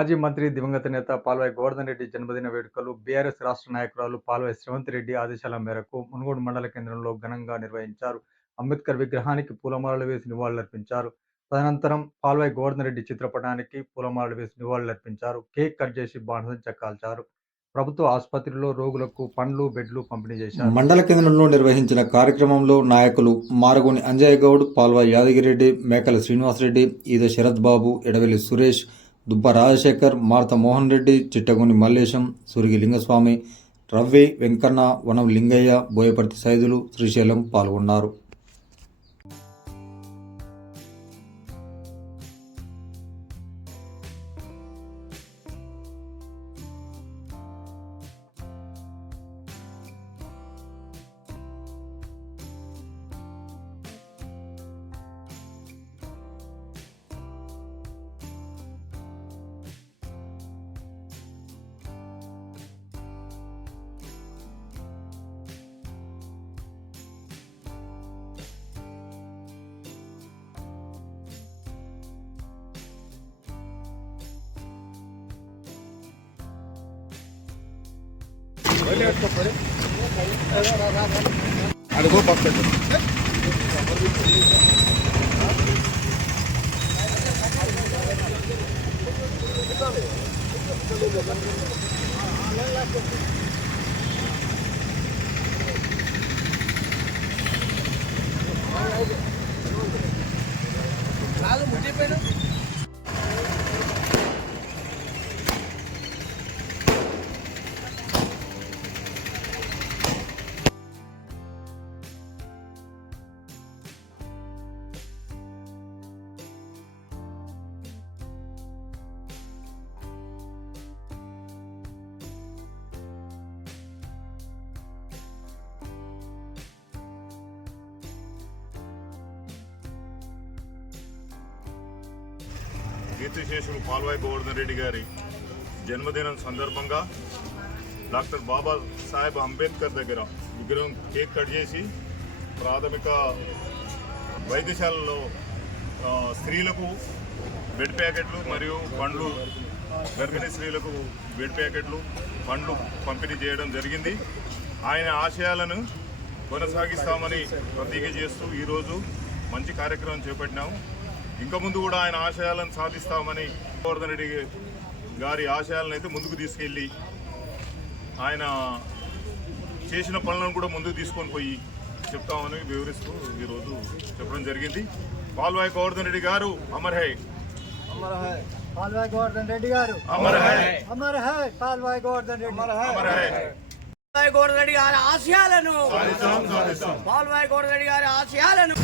మాజీ మంత్రి, దివంగత నేత పాల్వాయి గోవర్ధన్ రెడ్డి జన్మదిన వేడుకలు బీఆర్ఎస్ రాష్ట్ర నాయకురాలు పాల్వాయి శ్రవంతి రెడ్డి ఆదేశాల మేరకు మునుగోడు మండల కేంద్రంలో ఘనంగా నిర్వహించారు. అంబేద్కర్ విగ్రహానికి పూలమాలలు వేసి నివాళులర్పించారు. తదనంతరం పాల్వాయి గోవర్ధన్ రెడ్డి చిత్రపటానికి పూలమాలలు వేసి నివాళులర్పించారు. కేక్ కట్ చేసి బాణసంచా కాల్చారు. ప్రభుత్వ ఆసుపత్రిలో రోగులకు పండ్లు, బెడ్లు పంపిణీ చేశారు. మండల కేంద్రంలో నిర్వహించిన కార్యక్రమంలో నాయకులు మారగోని అంజయ్య గౌడ్, పాల్వాయి యాదగిరెడ్డి, మేకల శ్రీనివాసరెడ్డి, ఈద శరత్ బాబు, ఎడవెల్లి సురేష్, దుబ్బ రాజశేఖర్, మార్త మోహన్ రెడ్డి, చిట్టగోని మల్లేశం, సురిగి లింగస్వామి, రవ్వి వెంకన్న, వనం లింగయ్య, బోయపర్తి సైదులు, శ్రీశైలం పాల్గొన్నారు. అడుగు పక్కన కాదు ముట్టిపోయినా కీర్తిశేషులు పాల్వాయి గోవర్ధన్ రెడ్డి గారి జన్మదినం సందర్భంగా డాక్టర్ బాబా సాహెబ్ అంబేద్కర్ దగ్గర విగ్రహం కేక్ కట్ చేసి ప్రాథమిక వైద్యశాలలో స్త్రీలకు బెడ్ ప్యాకెట్లు మరియు పండ్లు, గర్భిణీ స్త్రీలకు బెడ్ ప్యాకెట్లు, పండ్లు పంపిణీ చేయడం జరిగింది. ఆయన ఆశయాలను కొనసాగిస్తామని ప్రతిజ్ఞ చేస్తూ ఈరోజు మంచి కార్యక్రమం చేపట్టినాము. ఇంకా ముందు కూడా ఆయన ఆశయాలను సాధిస్తామని గోవర్ధన్ రెడ్డి గారి ఆశయాలను అయితే ముందుకు తీసుకెళ్ళి ఆయన చేసిన పనులను కూడా ముందుకు తీసుకొని పోయి చెప్తామని వివరిస్తూ ఈరోజు చెప్పడం జరిగింది. పాల్వాయి గోవర్ధన్ రెడ్డి గారు అమర్ హై, పాల్వాయి గోవర్ధన్ రెడ్డి గారు Amar high, Amar high, Palvai Govardhan Reddy Amar high. Palvai Govardhan Reddy గారి ఆశయాలను పాల్వాయి గోవర్ధన్ రెడ్డి గారి ఆశయాలను